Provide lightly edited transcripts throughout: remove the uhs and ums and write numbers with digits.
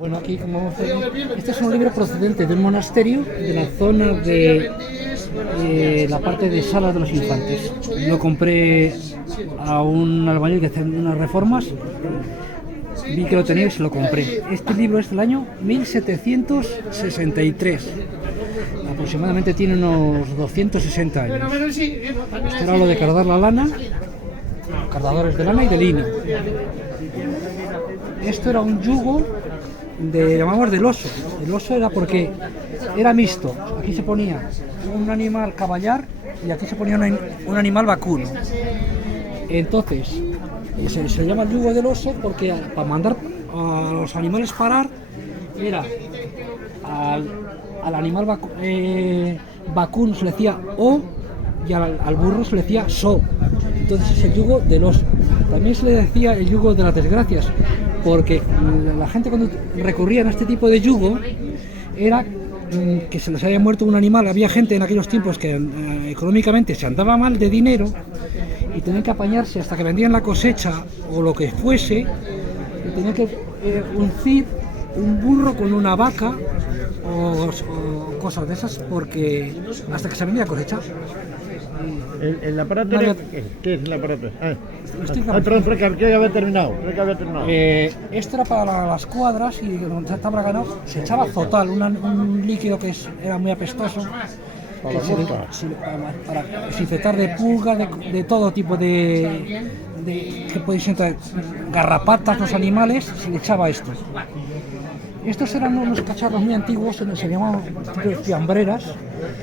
Bueno, aquí como vamos a ver, este es un libro procedente de un monasterio de la zona de la parte de Salas de los Infantes. Lo compré a un albañil que hace unas reformas, vi que lo tenía y se lo compré. Este libro es del año 1763. Aproximadamente tiene unos 260 años. Esto era lo de cardar la lana, cardadores de lana y de lino. Esto era un yugo llamamos del oso. El oso era porque era mixto. Aquí se ponía un animal caballar y aquí se ponía un animal vacuno. Entonces, se llama el yugo del oso porque para mandar a los animales parar era al animal vacuno se le decía o y al burro se le decía so. Entonces es el yugo del oso. También se le decía el yugo de las desgracias, porque la gente cuando recurría a este tipo de yugo era que se les había muerto un animal. Había gente en aquellos tiempos que económicamente se andaba mal de dinero y tenían que apañarse hasta que vendían la cosecha o lo que fuese, y tenían que uncir un burro con una vaca o cosas de esas, porque hasta que se vendía la cosecha. ¿El aparato era, qué es el aparato? Perdón, creo que había terminado. Esto era para las cuadras y cuando estaba ganado se echaba zotal, un líquido que era muy apestoso, para desinfectar de pulgas, de todo tipo de que podéis entrar, garrapatas, los animales, se le echaba esto. Estos eran unos cacharros muy antiguos, se llamaban fiambreras.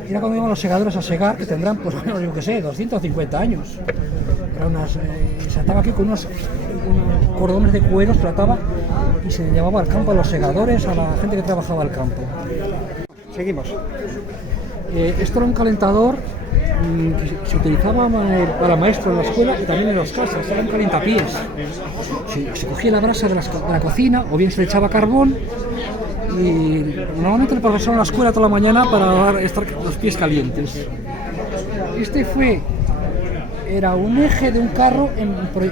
Era cuando iban los segadores a segar, que tendrán, pues bueno, yo qué sé, 250 años. Se ataba aquí con unos cordones de cuero, se ataba y se llevaba al campo a los segadores, a la gente que trabajaba al campo. Seguimos. Esto era un calentador que se utilizaba para maestros en la escuela y también en las casas. Era un calentapiés. Se cogía la brasa de la cocina o bien se le echaba carbón, y normalmente el profesor en la escuela toda la mañana para estar los pies calientes. Este era un eje de un carro,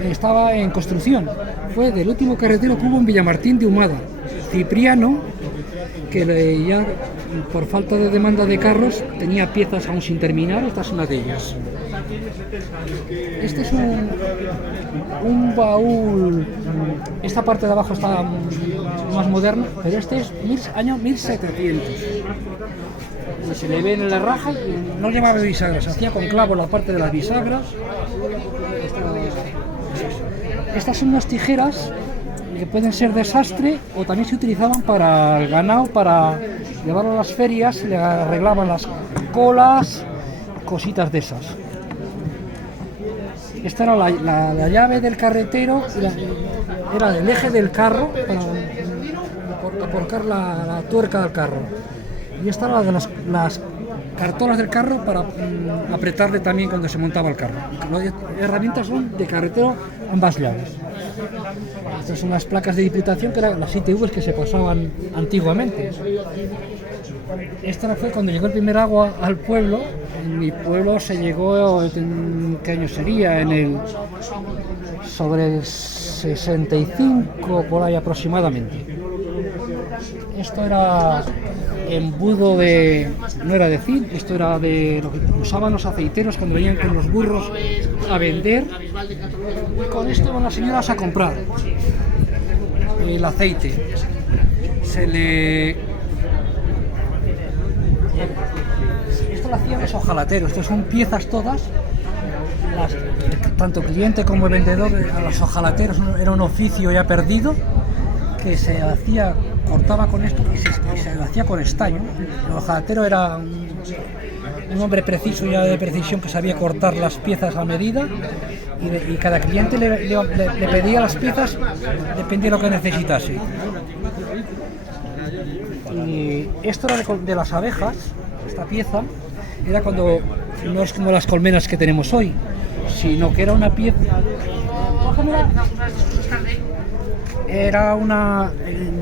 estaba en construcción. Fue del último carretero que hubo en Villamartín de Humada. Cipriano, que ya por falta de demanda de carros tenía piezas aún sin terminar. Esta es una de ellas. Este es un baúl. Esta parte de abajo está más moderna, pero este es año 1700. Se le ve en la raja y no llevaba bisagras, se hacía con clavos la parte de las bisagras. Estas son unas tijeras que pueden ser de sastre o también se utilizaban para el ganado, para llevarlo a las ferias, le arreglaban las colas, cositas de esas. Esta era la llave del carretero, era del eje del carro para colocar la tuerca del carro. Y esta era la de las cartolas del carro para apretarle también cuando se montaba el carro. Las herramientas son de carretero, ambas llaves. Estas son las placas de diputación, que eran las ITVs que se pasaban antiguamente. Esta fue cuando llegó el primer agua al pueblo. En mi pueblo se llegó, ¿qué año sería? Sobre el 65, por ahí aproximadamente. Esto era embudo no era de zinc, esto era de lo que usaban los aceiteros cuando venían con los burros a vender. Y con esto van las señoras a comprar el aceite. Esto lo hacían los hojalateros. Estas son piezas todas. Tanto cliente como vendedor, a los hojalateros era un oficio ya perdido, que se hacía, cortaba con esto y se lo hacía con estaño. El hojalatero era un hombre preciso, ya de precisión, que sabía cortar las piezas a medida, y cada cliente le pedía las piezas, dependía de lo que necesitase. Y esto era de las abejas. Esta pieza era cuando no es como las colmenas que tenemos hoy, sino que era una pieza. Era una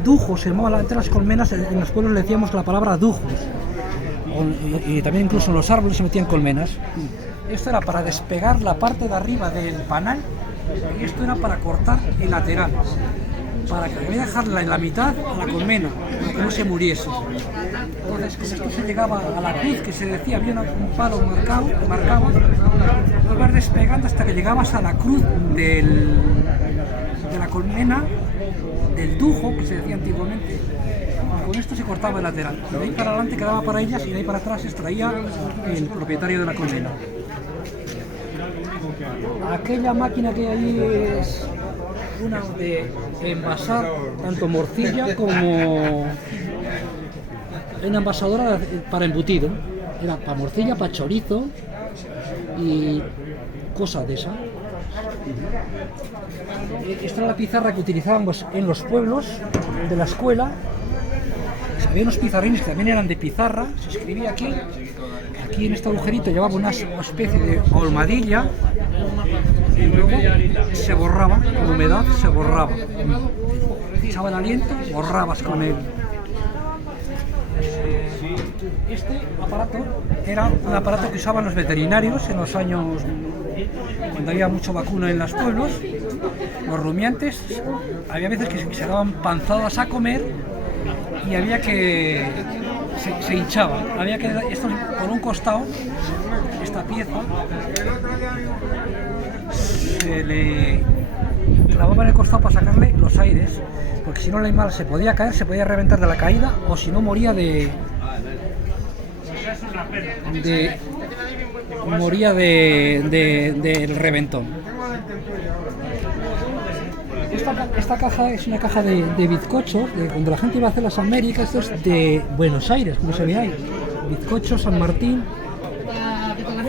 dujo, se llamaba antes las colmenas. En los pueblos le decíamos la palabra dujos, y también incluso en los árboles se metían colmenas. Esto era para despegar la parte de arriba del panal y esto era para cortar el lateral. para que había que dejarla en la mitad a la colmena, para que no se muriese. Entonces, con esto se llegaba a la cruz, que se decía, había un palo marcado, que marcaba, lo vas despegando hasta que llegabas a la cruz de la colmena, del dujo, que se decía antiguamente. Y con esto se cortaba el lateral. De ahí para adelante quedaba para ellas y de ahí para atrás extraía el propietario de la colmena. Aquella máquina que hay ahí es una de envasar tanto morcilla como una envasadora para embutido. Era para morcilla, para chorizo y cosas de esas. Esta era la pizarra que utilizábamos en los pueblos de la escuela. Había unos pizarrines que también eran de pizarra, se escribía aquí. Aquí en este agujerito llevaba una especie de olmadilla y luego se borraba, con humedad se borraba. Echaba el aliento, borrabas con él. Este aparato era un aparato que usaban los veterinarios en los años cuando había mucho vacuno en los pueblos. Los rumiantes, había veces que se daban panzadas a comer y había que se hinchaba, había que esto por un costado, esta pieza se le clavaba en el costado para sacarle los aires, porque si no el animal se podía caer, se podía reventar de la caída o si no moría del reventón. Esta caja es una caja de bizcochos, cuando la gente iba a hacer las Américas, esto es de Buenos Aires, como se ve ahí. Bizcocho San Martín,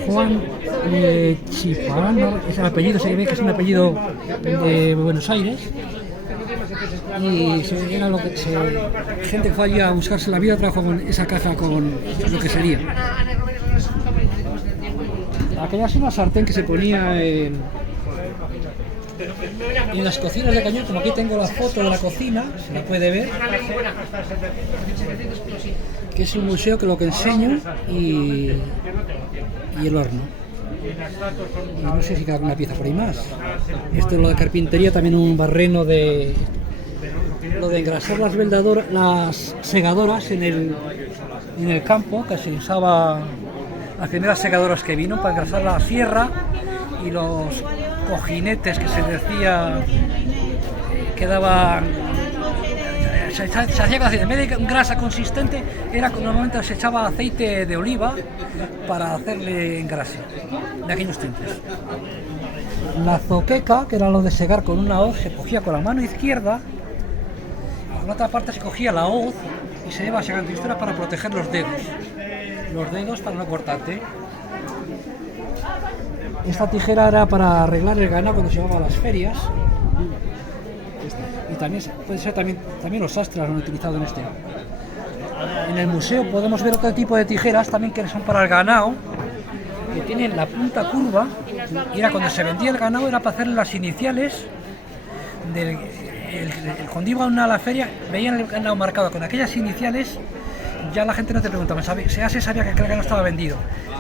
Juan Chipán, es el apellido, se ve que es un apellido de Buenos Aires. Y era lo que gente que fue allí a buscarse la vida, trabajó con esa caja con lo que sería. Aquella es una sartén que se ponía en las cocinas de cañón, como aquí tengo la foto de la cocina, se la puede ver, que es un museo que lo que enseño y el horno. Y no sé si queda alguna pieza por ahí más. Esto es lo de carpintería, también un barreno de lo de engrasar las segadoras en el campo, que se usaba las primeras segadoras que vino para engrasar la sierra y los cojinetes que se decía que daban, se hacía así, en vez de grasa consistente era normalmente se echaba aceite de oliva para hacerle engrase de aquellos tiempos. La zoqueca, que era lo de segar con una hoz, se cogía con la mano izquierda y con la otra parte se cogía la hoz y se iba segando. Esto era para proteger los dedos para no cortarte. Esta tijera era para arreglar el ganado cuando se llevaba a las ferias. Y también puede ser también los sastres lo han utilizado en este. En el museo podemos ver otro tipo de tijeras también que son para el ganado, que tienen la punta curva, y era cuando se vendía el ganado era para hacer las iniciales cuando iba uno a la feria veían el ganado marcado con aquellas iniciales, ya la gente no te preguntaba, se sabía que el ganado estaba vendido.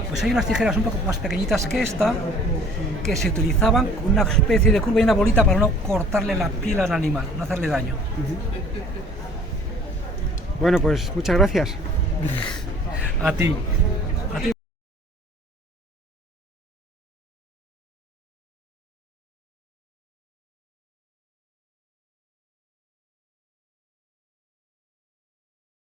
Pues hay unas tijeras un poco más pequeñitas que esta, que se utilizaban con una especie de curva y una bolita para no cortarle la piel al animal, no hacerle daño. Bueno, pues muchas gracias. A ti.